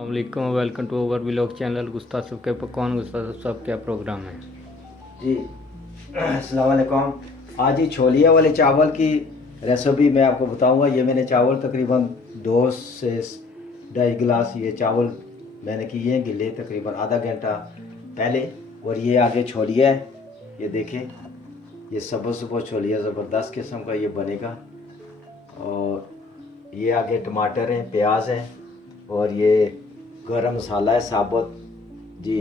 वालेकुम, welcome to our vlog channel. गुस्ताख साहब के पकवान। गुस्ताख साहब क्या प्रोग्राम है जी। अस्सलाम वालेकुम। आज ही छोलिया वाले चावल की रेसिपी मैं आपको बताऊंगा। ये मैंने चावल तकरीबन 2 से 2.5 गिलास ये चावल मैंने किए हैं गिले तकरीबन आधा घंटा पहले। और ये आगे छोलिया है, ये देखें, ये सबो सबो छोलिया ज़बरदस्त किस्म का ये बनेगा। और ये आगे टमाटर हैं, प्याज हैं, और ये गरम मसाला है साबुत जी,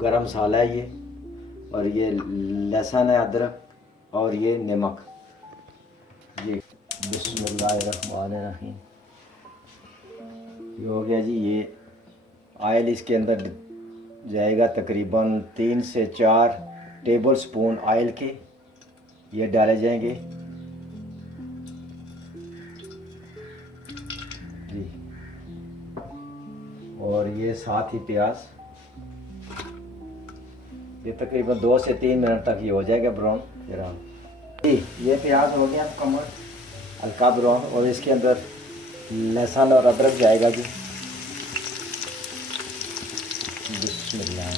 गरम मसाला है ये, और ये लहसुन है, अदरक, और ये नमक जी। बिस्मिल्लाहिर्रहमानिर्रहीम। ये हो गया जी। ये ऑयल इसके अंदर जाएगा तकरीबन 3 से 4 टेबल स्पून ऑयल के, ये डाले जाएंगे जी। और ये साथ ही प्याज, ये तकरीबन 2 से 3 मिनट तक ये हो जाएगा ब्राउन। जी, ये प्याज हो गया मुकम्मल हल्का ब्राउन। और इसके अंदर लहसुन और अदरक जाएगा जी। बिस्मिल्लाह।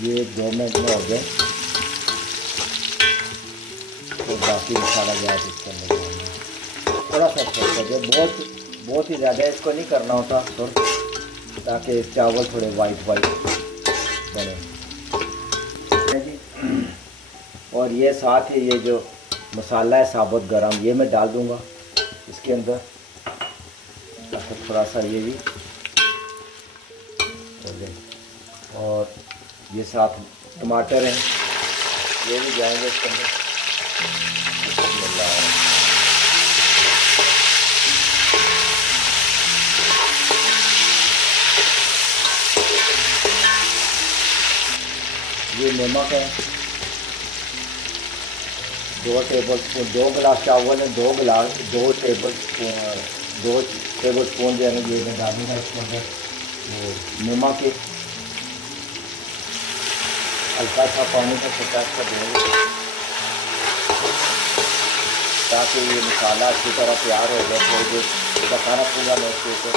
ये 2 मिनट में हो गए। तो बाकी मसाला जाए इसके अंदर थोड़ा सा कर दे, बहुत ही ज़्यादा इसको नहीं करना होता ताकि चावल थोड़े वाइट बने जी। और ये साथ ही ये जो मसाला है साबुत गरम, ये मैं डाल दूंगा इसके अंदर। अच्छा, थोड़ा सा ये भी और ये साथ टमाटर हैं, ये भी जाएंगे इसके अंदर। ये नमक है 2 टेबल स्पून। 2 गिलास चावल है, 2 टेबल स्पून जो है ना ये मैं डालूंगा इसके अंदर। वो नमक है, हल्का सा पानी का छिड़काव कर देंगे ताकि ये मसाला अच्छी तरह तैयार हो जाए। थोड़ी देर पकाना पूरा मैं इसके ऊपर।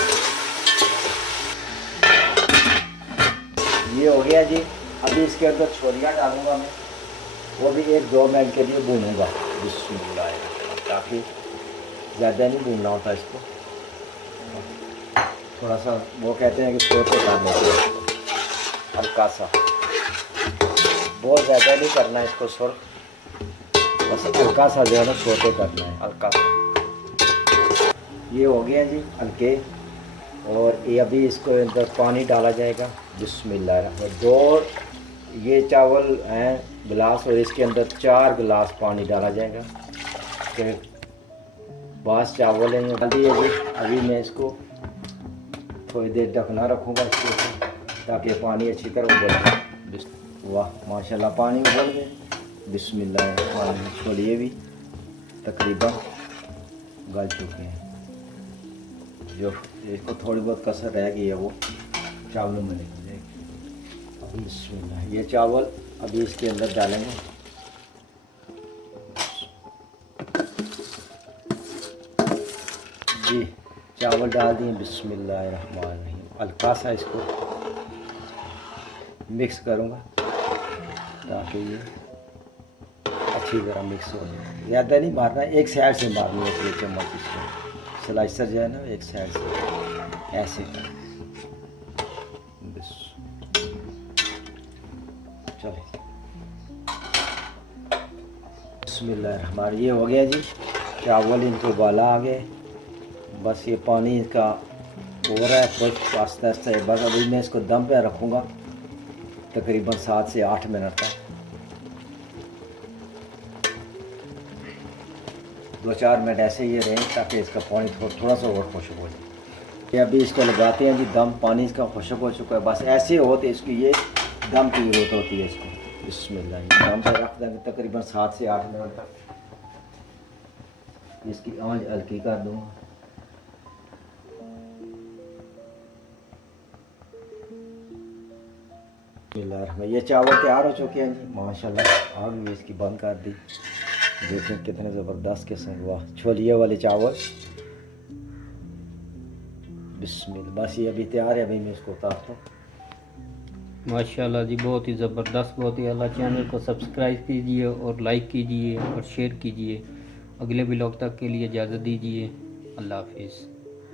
ये हो गया जी। अभी इसके अंदर छोलियाँ डालूंगा मैं, वो भी 1-2 मिनट के लिए भूनूंगा। बिस्मिल्लाह, ताकि ज़्यादा नहीं भूनना होता इसको, थोड़ा सा वो कहते हैं कि सोते करने के हल्का सा, बहुत ज़्यादा नहीं करना है इसको सुर्ख, बस हल्का सा जो है ना सोते करना है, हल्का सा। ये हो गया जी हल्के। और ये अभी इसको अंदर पानी डाला जाएगा। बिस्मिल्लाह। 2 ये चावल हैं गिलास, और इसके अंदर 4 गिलास पानी डाला जाएगा। फिर बास चावल हैं जल्दी अभी मैं इसको थोड़ी देर ढकना रखूँगा इसके ऊपर ताकि पानी अच्छी तरह उबले। वाह माशाल्लाह, पानी उबल गए। बिस्मिल्लाह। पानी छोलिए भी तकरीबन गल चुके हैं। जो इसको थोड़ी बहुत कसर रह गई है वो चावलों में निकल जाएगी। बिस्मिल्लाह। ये चावल अभी इसके अंदर डालेंगे। जी, चावल डाल दिए। बिस्मिल्लाहिर्रहमानिर्रहीम। हल्का सा इसको मिक्स करूँगा ताकि ये अच्छी तरह मिक्स हो जाए। ज़्यादा नहीं मारना, एक साइड से मारनी है। एक चम्मच इसको स्लाइसर जो है ना एक साइड से ऐसे चले। बिस्मिल्लाह। ये हो गया जी चावल, इनको उबाला आ गए। बस ये पानी इसका हो रहा है कुछ आस्ता आस्ता। बस अभी मैं इसको दम पे रखूँगा तकरीबन 7 से 8 मिनट तक। 2-4 मिनट ऐसे ही रहें ताकि इसका पानी थोड़ा सा और खुशक हो जाए। ये अभी इसको लगाते हैं जी दम। पानी इसका खुशक हो चुका है, बस ऐसे हो तो इसकी ये दम की ज़रूरत होती है इसको। बिस्मिल्लाह। दम पे रख देंगे तकरीबन 7 से 8 मिनट तक। इसकी आंच हल्की कर दूँगा। ये चावल तैयार हो चुके हैं जी माशाल्लाह। आग भी इसकी बंद कर दी। देखें कितने ज़बरदस्त किस्म। वाह, छोलिए वाले चावल बिस्मिल्लाह, बस ये अभी तैयार है, अभी मैं इसको उतारता हूँ। माशाल्लाह जी, बहुत ही ज़बरदस्त, बहुत ही अला। चैनल को सब्सक्राइब कीजिए और लाइक कीजिए और शेयर कीजिए। अगले ब्लॉग तक के लिए इजाज़त दीजिए। अल्लाह हाफिज़।